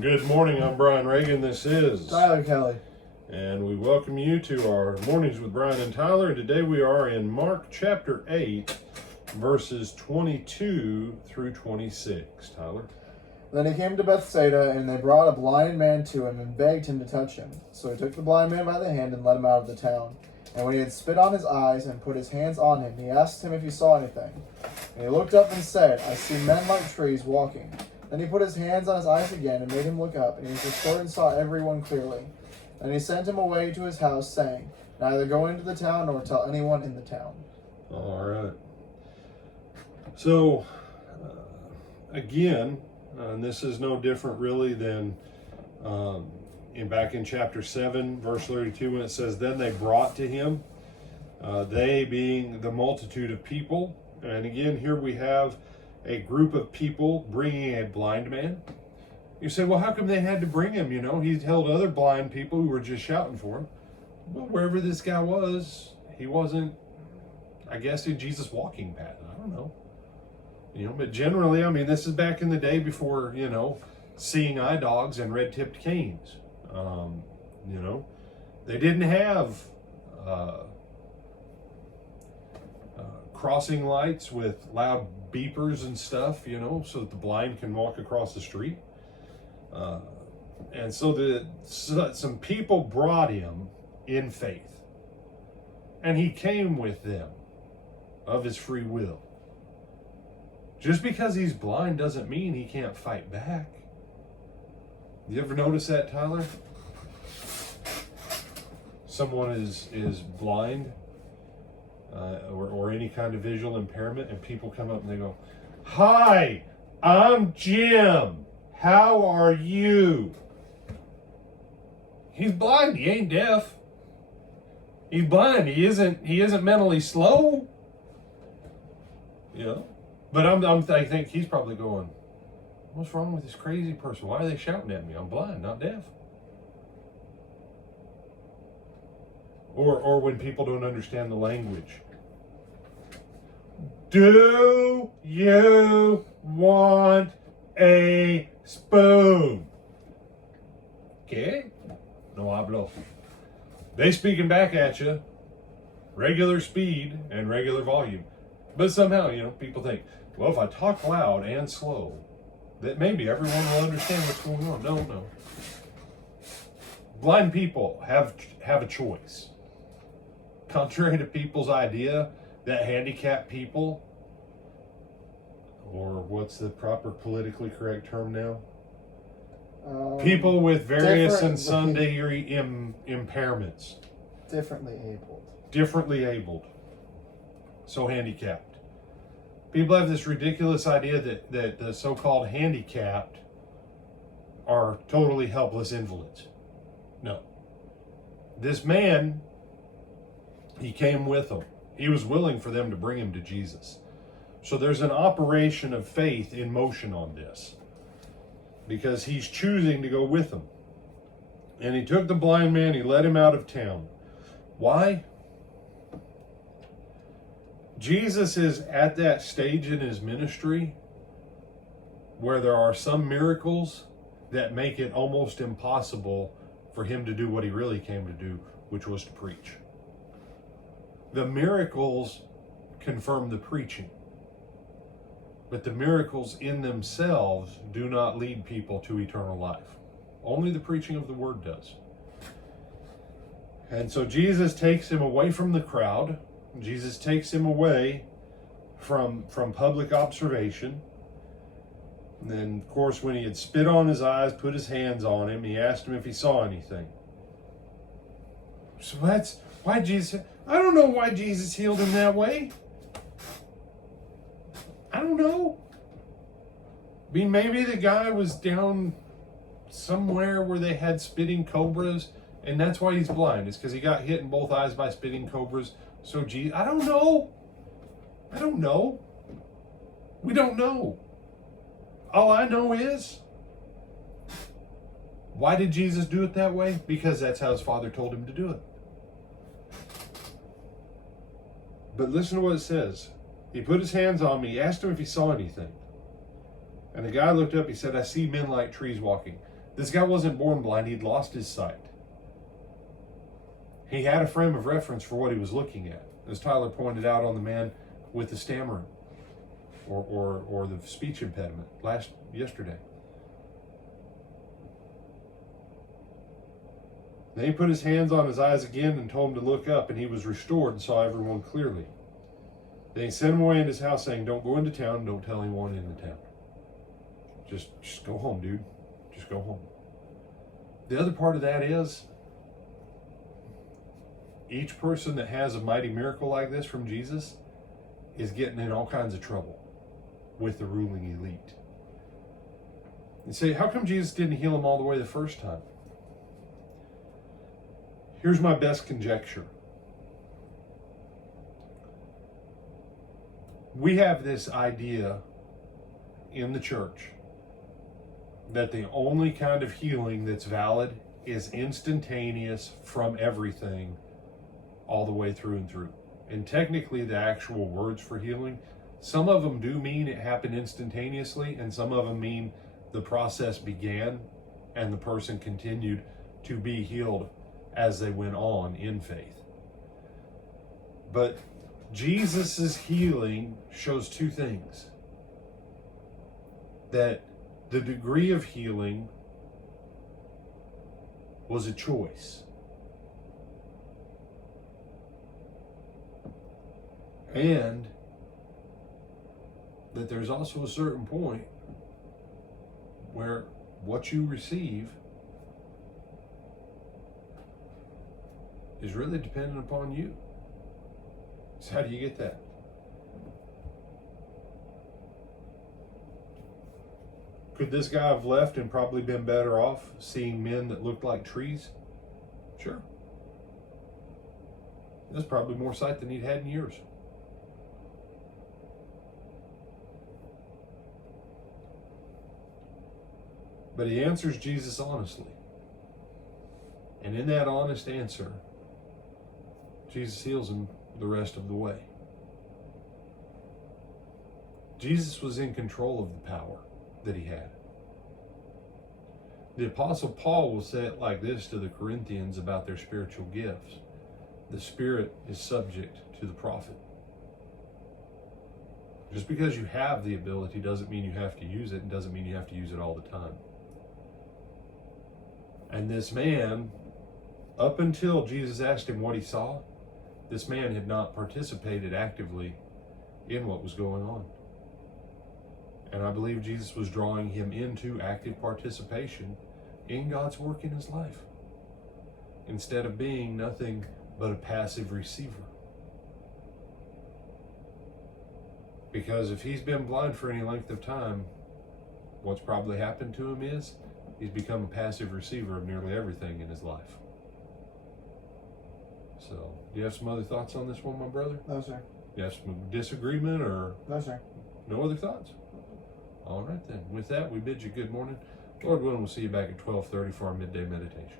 Good morning, I'm Brian Reagan. This is Tyler Kelly. And we welcome you to our Mornings with Brian and Tyler. And today we are in Mark chapter 8, verses 22 through 26. Tyler? Then he came to Bethsaida, and they brought a blind man to him and begged him to touch him. So he took the blind man by the hand and led him out of the town. And when he had spit on his eyes and put his hands on him, he asked him if he saw anything. And he looked up and said, I see men like trees walking. Then he put his hands on his eyes again and made him look up, and he was restored and saw everyone clearly. And he sent him away to his house, saying, Neither go into the town nor tell anyone in the town. All right. So, again, and this is no different really than back in chapter 7, verse 32, when it says, Then they brought to him, they being the multitude of people. And again, here we have a group of people bringing a blind man. You say, well, how come they had to bring him? You know, he held other blind people who were just shouting for him. Well, wherever this guy was, he wasn't, I guess, in Jesus' walking pattern. I don't know. You know, but generally, I mean, this is back in the day before, you know, seeing eye dogs and red-tipped canes. You know, they didn't have crossing lights with loud beepers and stuff, you know, so that the blind can walk across the street. And so some people brought him in faith, and he came with them of his free will. Just because he's blind doesn't mean he can't fight back. You ever notice that, Tyler? Someone is blind or any kind of visual impairment, and people come up and they go, Hi, I'm Jim. How are you? He's blind. He ain't deaf. He's blind. He isn't mentally slow. You know? But I think he's probably going, what's wrong with this crazy person? Why are they shouting at me? I'm blind, not deaf. Or when people don't understand the language. Do you want a spoon? ¿Qué? No hablo. They speaking back at you, regular speed and regular volume. But somehow, you know, people think, well, if I talk loud and slow, that maybe everyone will understand what's going on. No. Blind people have a choice. Contrary to people's idea that handicapped people, or what's the proper politically correct term now? People with various and sundry impairments. Differently abled. So handicapped. People have this ridiculous idea that the so-called handicapped are totally helpless invalids. No. This man, he came with them. He was willing for them to bring him to Jesus. So there's an operation of faith in motion on this, because he's choosing to go with them. And he took the blind man, he led him out of town. Why? Jesus is at that stage in his ministry where there are some miracles that make it almost impossible for him to do what he really came to do, which was to preach. The miracles confirm the preaching, but the miracles in themselves do not lead people to eternal life. Only the preaching of the word does. And so Jesus takes him away from the crowd. Jesus takes him away from public observation. And then, of course, when he had spit on his eyes, put his hands on him, he asked him if he saw anything. So that's why Jesus, I don't know why Jesus healed him that way. I don't know. I mean, maybe the guy was down somewhere where they had spitting cobras, and that's why he's blind. It's because he got hit in both eyes by spitting cobras. So, I don't know. We don't know. All I know is, why did Jesus do it that way? Because that's how his Father told him to do it. But listen to what it says. He put his hands on me. He asked him if he saw anything. And the guy looked up. He said, I see men like trees walking. This guy wasn't born blind, he'd lost his sight. He had a frame of reference for what he was looking at, as Tyler pointed out on the man with the stammering or the speech impediment yesterday. Then he put his hands on his eyes again and told him to look up, and he was restored and saw everyone clearly. Then he sent him away in his house, saying, "Don't go into town, and don't tell anyone in the town. Just go home, dude. Just go home." The other part of that is, each person that has a mighty miracle like this from Jesus is getting in all kinds of trouble with the ruling elite. You say, how come Jesus didn't heal him all the way the first time? Here's my best conjecture. We have this idea in the church that the only kind of healing that's valid is instantaneous from everything all the way through and through. And technically the actual words for healing, some of them do mean it happened instantaneously, and some of them mean the process began and the person continued to be healed as they went on in faith. But Jesus's healing shows two things. That the degree of healing was a choice. And that there's also a certain point where what you receive is really dependent upon you. So how do you get that? Could this guy have left and probably been better off seeing men that looked like trees? Sure. That's probably more sight than he'd had in years. But he answers Jesus honestly. And in that honest answer, Jesus heals him the rest of the way. Jesus was in control of the power that he had. The Apostle Paul will say it like this to the Corinthians about their spiritual gifts. The Spirit is subject to the prophet. Just because you have the ability doesn't mean you have to use it, and doesn't mean you have to use it all the time. And this man, up until Jesus asked him what he saw, this man had not participated actively in what was going on. And I believe Jesus was drawing him into active participation in God's work in his life, instead of being nothing but a passive receiver. Because if he's been blind for any length of time, what's probably happened to him is he's become a passive receiver of nearly everything in his life. So, do you have some other thoughts on this one, my brother? No, sir. You have some disagreement or No, sir. no other thoughts? All right then. With that, we bid you good morning. Lord willing, we'll see you back at 12:30 for our midday meditation.